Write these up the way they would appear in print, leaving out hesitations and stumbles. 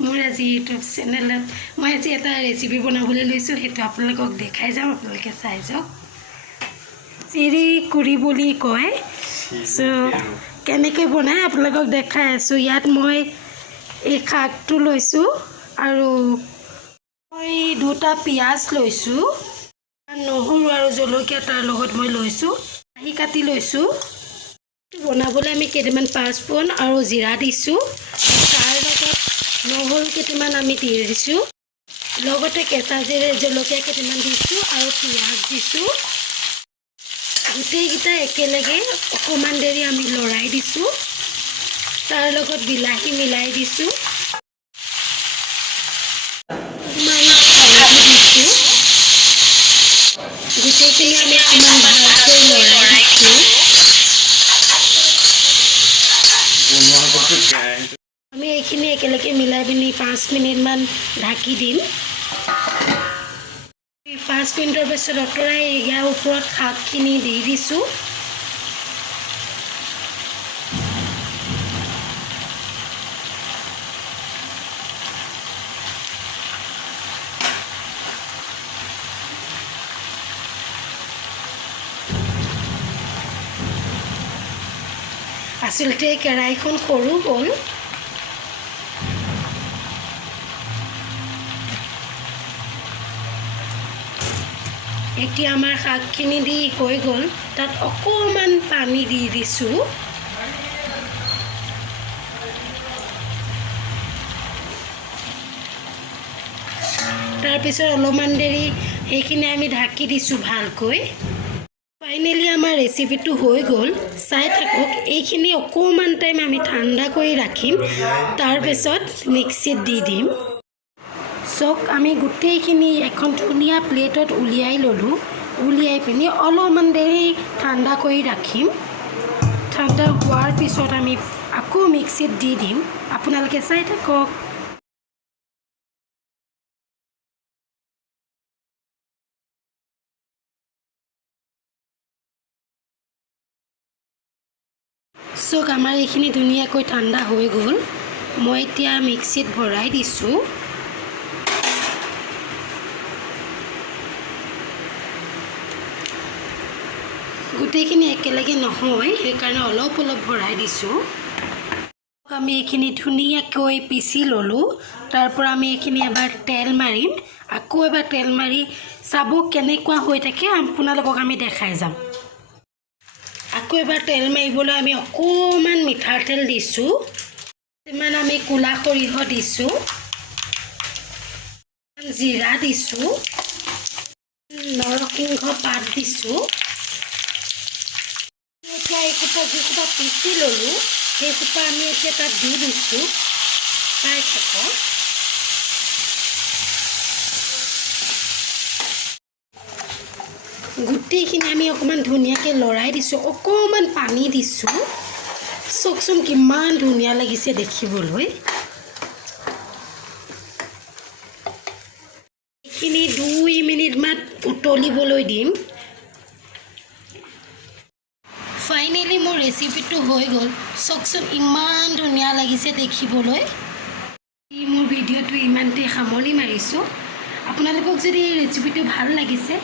মোৰ আজি ইউটিউব চেনেলত মই আজি এটা ৰেচিপি বনাবলৈ লৈছোঁ সেইটো আপোনালোকক দেখাই যাম আপোনালোকে চাই যাওক চিৰি কুৰি বুলি কয় সো কেনেকৈ বনাই আপোনালোকক দেখাই আছোঁ ইয়াত মই এই খাকটো লৈছোঁ আৰু মই দুটা পিঁয়াজ লৈছোঁ নহৰু আৰু জলকীয়া তাৰ লগত মই লৈছোঁ আহি কাটি লৈছোঁ বনাবলৈ আমি কেইটামান পাঁচফোৰণ আৰু জিৰা দিছোঁ তাৰ লগত নহৰু কেইটামান আমি দি দিছোঁ লগতে কেঁচা জলকীয়া কেইটামান দিছোঁ আৰু পিঁয়াজ দিছোঁ গোটেইকেইটা একেলগে অকণমান দেৰি আমি লৰাই দিছোঁ তাৰ লগত বিলাহী মিলাই দিছোঁ দিছোঁ গোটেইখিনি আমি অকণমান ভালকৈ লৰাই দিছোঁ আমি এইখিনি একেলগে মিলাই পিনি 5 মিনিটমান ঢাকি দিম 5 মিনিটৰ পিছত অঁতৰাই ইয়াৰ ওপৰত শাকখিনি দি দিছোঁ আচলতে কেৰাহীখন সৰু হ'ল এতিয়া আমাৰ শাকখিনি দি হৈ গ'ল তাত অকণমান পানী দি দিছোঁ তাৰপিছত অলপমান দেৰি সেইখিনি আমি ঢাকি দিছোঁ ভালকৈ ফাইনেলি আমাৰ ৰেচিপিটো হৈ গ'ল চাই থাকক এইখিনি অকণমান টাইম আমি ঠাণ্ডা কৰি ৰাখিম তাৰপিছত মিক্সিত দি দিম চক আমি গোটেইখিনি এখন ধুনীয়া প্লেটত উলিয়াই ল'লোঁ উলিয়াই পিনি অলপমান দেৰি ঠাণ্ডা কৰি ৰাখিম ঠাণ্ডা হোৱাৰ পিছত আমি আকৌ মিক্সিত দি দিম আপোনালোকে চাই থাকক চক আমাৰ এইখিনি ধুনীয়াকৈ ঠাণ্ডা হৈ গ'ল মই এতিয়া মিক্সিত ভৰাই দিছোঁ গোটেইখিনি একেলগে নহয় সেইকাৰণে অলপ অলপ ভৰাই দিছোঁ আমি এইখিনি ধুনীয়াকৈ পিচি ল'লোঁ তাৰ পৰা আমি এইখিনি এবাৰ তেল মাৰিম আকৌ এবাৰ তেল মাৰি চাব কেনেকুৱা হৈ থাকে আপোনালোকক আমি দেখাই যাম আকৌ এবাৰ তেল মাৰিবলৈ আমি অকণমান মিঠাতেল দিছোঁ ইমান আমি ক'লা সৰিয়হ দিছোঁ জিৰা দিছোঁ নৰসিংহ পাত দিছোঁ এতিয়া এইকেইটা যিকেইটা পিচি ল'লোঁ সেইসোপা আমি এতিয়া তাত দি দিছোঁ চাই থাকক গোটেইখিনি আমি অকণমান ধুনীয়াকৈ লৰাই দিছোঁ অকণমান পানী দিছোঁ চাওকচোন কিমান ধুনীয়া লাগিছে দেখিবলৈ এইখিনি 2 মিনিটমান উতলিবলৈ দিম ফাইনেলি মোৰ ৰেচিপিটো হৈ গ'ল চাওকচোন ইমান ধুনীয়া লাগিছে দেখিবলৈ মোৰ ভিডিঅ'টো ইমানতে সামৰণি মাৰিছোঁ আপোনালোকক যদি এই ৰেচিপিটো ভাল লাগিছে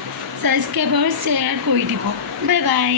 ছাবস্ক্ৰাইব আৰু শ্বেয়াৰ কৰি দিব বাই বাই